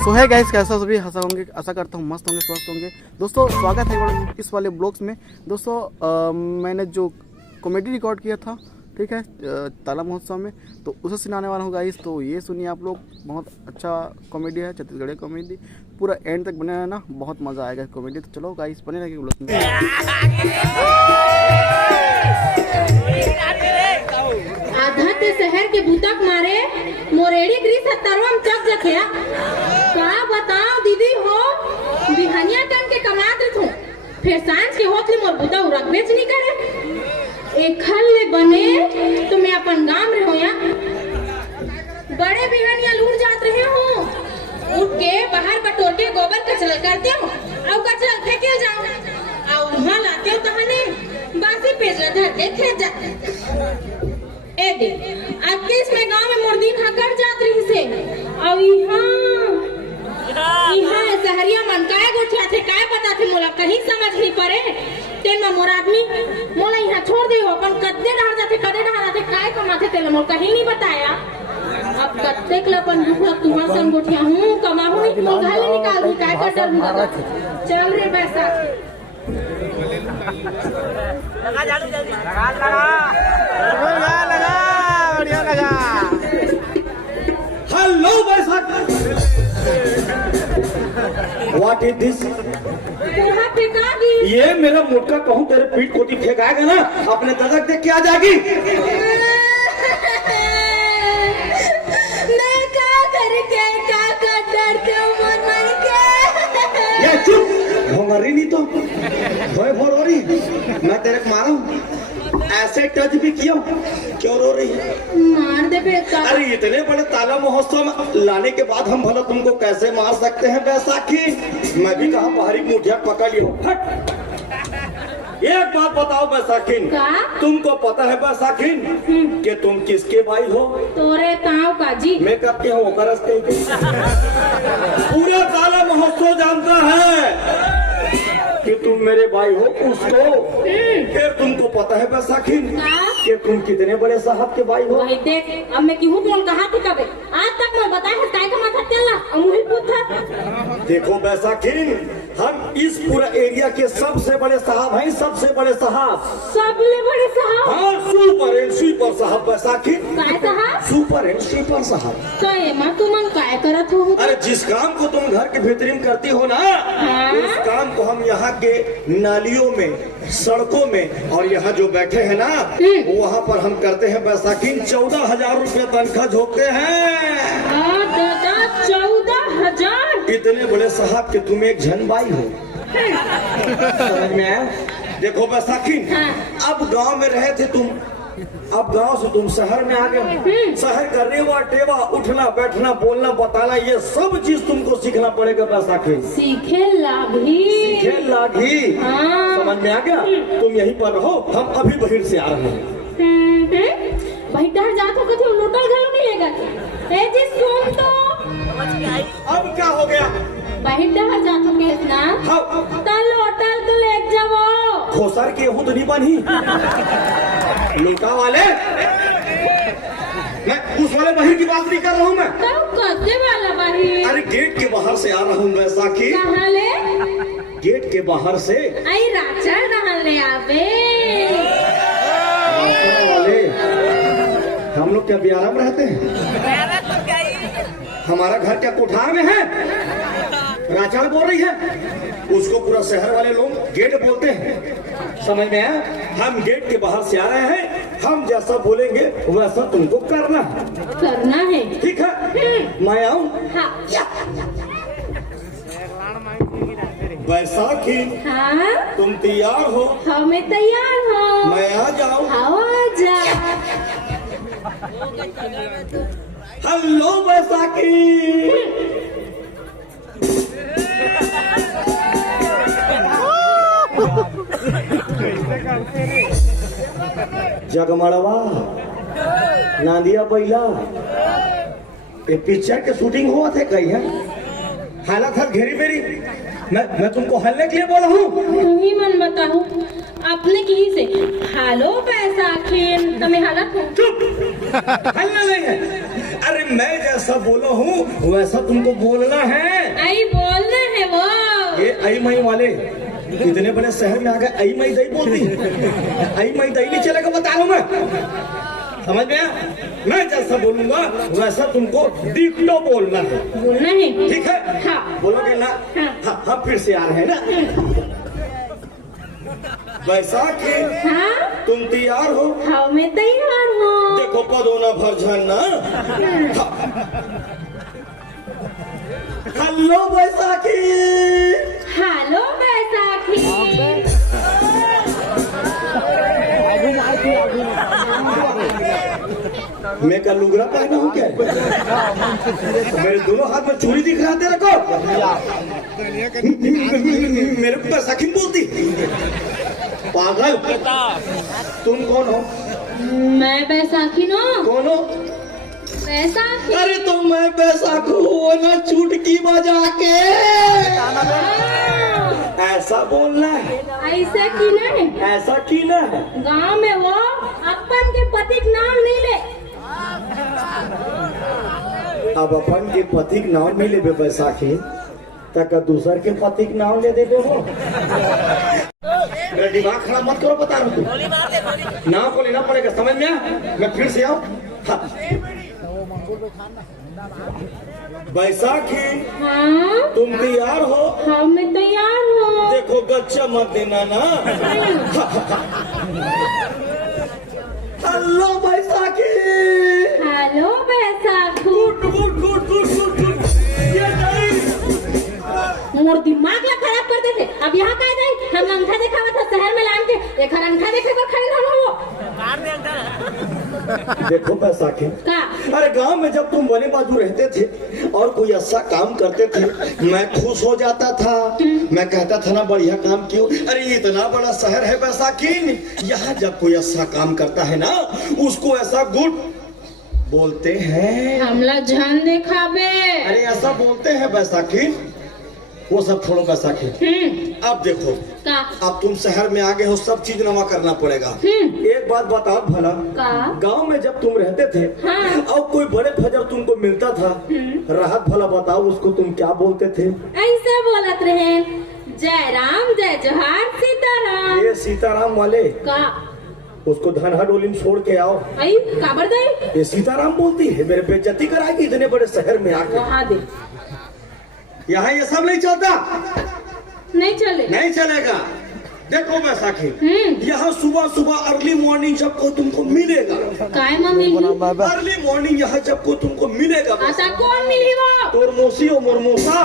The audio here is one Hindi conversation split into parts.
सो है गाइस, कैसा सभी हंसा होंगे, आशा करता हूँ मस्त होंगे, स्वस्थ होंगे। दोस्तों स्वागत है इस वाले ब्लॉग्स में। दोस्तों मैंने जो कॉमेडी रिकॉर्ड किया था, ठीक है, ताला महोत्सव में, तो उसे सुनाने वाला हूँ गाइस। तो ये सुनिए आप लोग, बहुत अच्छा कॉमेडी है, छत्तीसगढ़ी कॉमेडी। पूरा एंड तक बने रहना, बहुत मज़ा आएगा कॉमेडी। तो चलो गाइस, बने रहिए ब्लॉग में। आधा ते शहर के भूतक मारे मोरेड़ी ग्रीस हत्तरवा में चक जखया का बताओ दीदी हो बिहनिया टन के कमात रथो फिर सांझ के होत ले मोर बुता रखबेच नहीं करे एक खल ले बने तो मैं अपन गांव रे हो या बड़े बिहनिया लूट जात रहे हो उठ के बाहर बटोर के गोबर कचरा करते हो और कचरा फेंके जाओ और वहां लाते हो तहने बासी पेज धर के खेत जाते ए दे आज के इसमें गांव में मुर्दीन हकर जात रही से और यहाँ सहरिया मन काय गोठिया थे काय पता थे मोला कहीं समझ नहीं पड़े तेल में मोर आदमी मोला यहाँ छोड़ दे अपन कद्दे डाल जाते कदे डाल जाते काय कमाते तेल मोर कहीं नहीं बताया अब कत्ते कलपन दुखला तुम्हार संग गोठिया हूँ कमाहू नहीं मोर घर ले निकाल दूँ काय कर डर मुझे चल रे पैसा लगा झाड़ू जल्दी लगा बढ़िया लगा। Hello Baisakh, what is this? वहाँ फेंका दी ये मेरा मुटका कहूँ तेरे पीठ कोटी फेंकाएगा ना, अपने ददक देख के आ जाएगी। मैं क्या करके क्या कर डरते हो मन मन के ये चुप, भंगारी नहीं तो भय भर हो रही। मैं तेरे को मारा हूँ, ऐसे टच भी किया, क्यों रो रही है? मार दे बेटा। अरे इतने बड़े ताला महोत्सव में लाने के बाद हम भला तुमको कैसे मार सकते हैं बैसाखी? मैं भी कहा बाहरी मुठिया पकड़ ली हो। एक बात बताओ बैसाखीन, तुमको पता है बैसाखीन कि तुम किसके भाई हो? तोरे ताऊ का जी मैं कब के हूँ पूरा ताला महोत्सव जानता है कि तुम मेरे भाई हो उसको। फिर तुमको पता है बैसाखीन कि तुम कितने बड़े साहब के भाई हो? वही देख अब मैं क्यों बोल कहा थी कबे आज तक मैं बताया है काय का माथा चलना मुही पूछा। देखो बैसाखीन, हम इस पूरा एरिया के सबसे बड़े साहब हैं, सबसे बड़े साहब, सबले बड़े साहब। हाँ, सुपर एंड स्वीपर साहब बैसाखीन। काय साहब? सुपर एंड स्वीपर साहब। तो ये मां तुम काय करत हो? अरे जिस काम को तुम घर के भीतर में करती हो ना, उस काम को हम यहाँ के नालियों में, सड़कों में और यहाँ जो बैठे हैं ना, वहाँ पर हम करते हैं बैसाखीन। 14,000 रुपया तनख्वाह झोंकते हैं। 14,000? इतने बड़े साहब के तुम एक झनबाई हो, समझ में आया? देखो बैसाखीन, अब गांव में रहे थे तुम, अब गांव से तुम शहर में आ गए। शहर का रेवा टेवा, उठना बैठना बोलना बताना, ये सब चीज तुमको सीखना पड़ेगा बैसाखी। सीखे लागी। सीखे लागी, समझ में आ गया? तुम यहीं पर रहो, हम अभी बहिर से आ रहे हैं। भाई डर जातो कथी लोटल घलो नहीं लेगा ए जी सुन तो अब क्या हो गया? भाई डर जातो केस ना हाँ, तल लोटल तो ले जाओ खोसर के हूँ तो नहीं बनी लुका वाले। मैं उस वाले बहिर की बात नहीं कर रहा हूँ मैं। तब कदे वाला बाही? अरे गेट के बाहर से आ रहा हूँ बैसाखी। कहाँ ले? गेट के बाहर से। आई राजा कहाँ ले आवे? वाले, हम लोग क्या बियारा में रहते हैं? हमारा घर क्या कोठार में है? राचाड़ बोल रही है, उसको पूरा शहर वाले लोग गेट बोलते हैं, समझ में आया? हम गेट के बाहर से आ रहे हैं, हम जैसा बोलेंगे वैसा तुमको करना है। ठीक है? मैं आऊं? हाँ। बैसाखी, हाँ? तुम तैयार हो? हाँ मैं तैयार हूँ। मैं आ जाऊं? आ जा। हेलो बैसाखी। जगमड़वा नांदिया बैला ये पिक्चर के शूटिंग हुआ थे कहीं है? हालत है घेरी मेरी। मैं तुमको हल्ले के लिए बोला हूँ। नहीं मन बताऊं अपने की से हालो पैसा खेल तमें हालत हो चुप, हल्ला नहीं है। अरे मैं जैसा बोला हूँ वैसा तुमको बोलना है। आई बोलना है वो। ये आई मई वाले इतने बड़े शहर में आ गए आई मई दही बोलती। आई मई दही नहीं चलेगा बता रहा हूँ मैं, समझ में आया? मैं जैसा बोलूंगा वैसा तुमको डिक्टो बोलना है। बोलना है ठीक है? हाँ। बोलोगे ना? हाँ हाँ फिर से आ रहे हैं ना। वैसाखी हाँ तुम तैयार हो? हाँ मैं तैयार हूँ। देखो पदोना भर झरना। हेलो वैसाखी। हेलो बैसाखी। मैं क्या लुगड़ा पहना हूँ क्या? मेरे दोनों हाथ में चूड़ी दिख रहा तेरे को? मेरे को बैसाखी बोलती पागल। तुम कौन हो? मैं बैसाखी नो। कौन हो? बैसाखी। अरे तो मैं बैसाखी हूँ ना, चुटकी बजा के। ऐसा बोलना है, ऐसा की नहीं। ऐसा की ना है। गांव में वो अपन के पति का नाम नहीं ले। अब अपन के पति के नाम नहीं लेबे बैसाखी, तक दूसर के पति के नाम ले देबे हो। मेरा दिमाग खराब मत करो, बता रहा हूँ। नाम को लेना पड़ेगा, समझ में आया? मैं फिर से आऊँ। हाँ। बैसाखी हाँ तुम तैयार हो? हाँ मैं तैयार हूँ। देखो गच्चा मत देना ना। Hello Baisakhi. Hello Baisakhi. Good good good good good good. ये नहीं। मोर दिमाग ला खराब कर देते। अब यहाँ का नहीं, हम अंगूठा दिखावा था शहर में लान के, एक अंगूठा देखे पर खरीद हम वो। देखो बैसाखी, का? अरे गांव में जब तुम बने बाजू रहते थे और कोई ऐसा काम करते थे, मैं खुश हो जाता था। मैं कहता था ना बढ़िया काम क्यों। अरे ये इतना बड़ा शहर है बैसाखी, यहाँ जब कोई ऐसा काम करता है ना उसको ऐसा गुड बोलते हैं। हमला झन दिखाबे। अरे ऐसा बोलते हैं बैसाखी। वो सब छोड़ो बैसाखी। अब देखो का? अब तुम शहर में आ गए हो, सब चीज नवा करना पड़ेगा। एक बात बताओ भला, का? गांव में जब तुम रहते थे हाँ। और कोई बड़े फजर तुमको मिलता था, राहत भला बताओ उसको तुम क्या बोलते थे? ऐसे बोलत रहे, जय राम जय जोहार सीताराम। ये सीताराम वाले का? उसको धनहा डोली में छोड़ के आओ। आई काबर दे? ये सीताराम बोलती है, मेरे बेइज्जती कराएगी इतने बड़े शहर में आके। वहाँ दे। यहाँ ये सब नहीं चलता। नहीं चले। नहीं चलेगा। देखो बैसाखी, यहाँ सुबह सुबह अर्ली मॉर्निंग जब को तुमको मिलेगा। काय मम्मी? अर्ली मॉर्निंग यहाँ जब को तुमको मिलेगा। ऐसा कौन मिली वो? तोर मोसी और मोरमोसा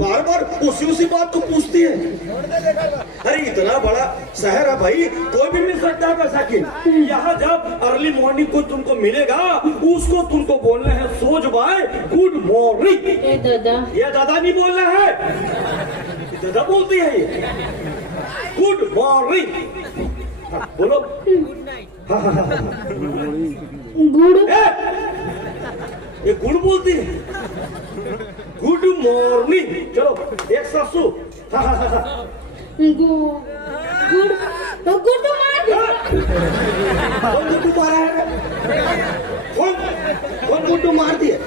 बार बार उसी बात को पूछती है। अरे इतना बड़ा शहर है भाई, कोई भी मिल सकता है बैसाखी। यहाँ जब अर्ली मॉर्निंग को तुमको मिलेगा उसको तुमको बोलना है सोच बाय गुड मॉर्निंग। ए दादा। ये दादा नहीं बोलना है, दादा बोलती है ये गुड मॉर्निंग। बोलो गुड़। ये गुड बोलती है, गुड मॉर्निंग। चलो एक ससु। गुड़ गुड़ तो मार दे। कौन गुड्डू मारा है? कौन गुड्डू मार दिए?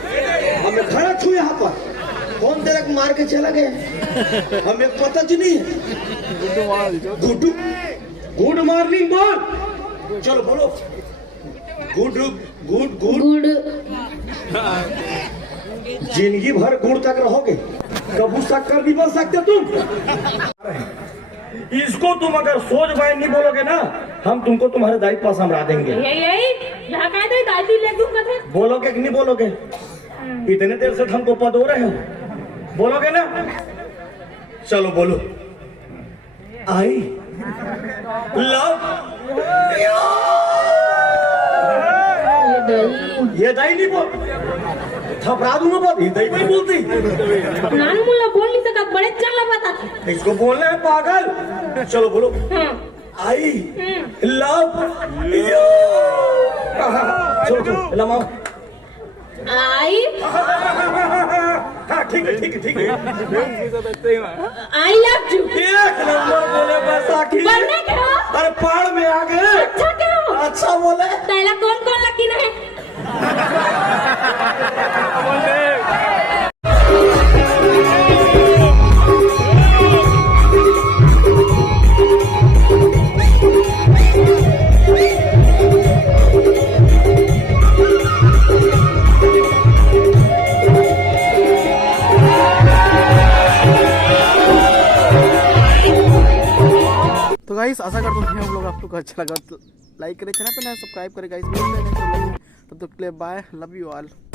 हमें खड़ा छू यहाँ पर, कौन तेरे को मार के चला गया हमें पता जी नहीं है। गुड्डू गुड मॉर्निंग बोल। चलो बोलो गुड गुड गुड। गुड़। जिंदगी भर गुड़ तक रहोगे, कबू शक्कर नहीं बन सकते तुम। इसको तुम अगर सोच बाय नहीं बोलोगे ना, हम तुमको तुम्हारे दाई पास समरा देंगे। यही यहाँ कह दे दादी ले दूंगा था। बोलोगे कि नहीं बोलोगे? इतने देर से हमको पद हो रहे हो, बोलोगे ना? चलो बोलो। आई लव ये दाई नहीं बोल, थपरा दूंगा बात। ये दाई नहीं बोलती। नानू मुल्ला बोल नहीं सका, बड़े चल पता था। इसको बोलना है पागल। चलो बोलो। I love you. चलो चलो लमाओ। आई ठीक है ठीक है ठीक है। I love you. एक नंबर बोले बैसाखी। बनने क्या? अरे पहाड़ में आ गए। अच्छा क्या हो? अच्छा बोले। तैला कौन कौन लकीन है? तो गाइस आशा करता हूँ हम लोग आप लोग को अच्छा लगा, तो लाइक करें, चैनल पे नया सब्सक्राइब करें गाइस। मिलते हैं नेक्स्ट व्लॉग में, तब तक के लिए बाय, लव यू ऑल।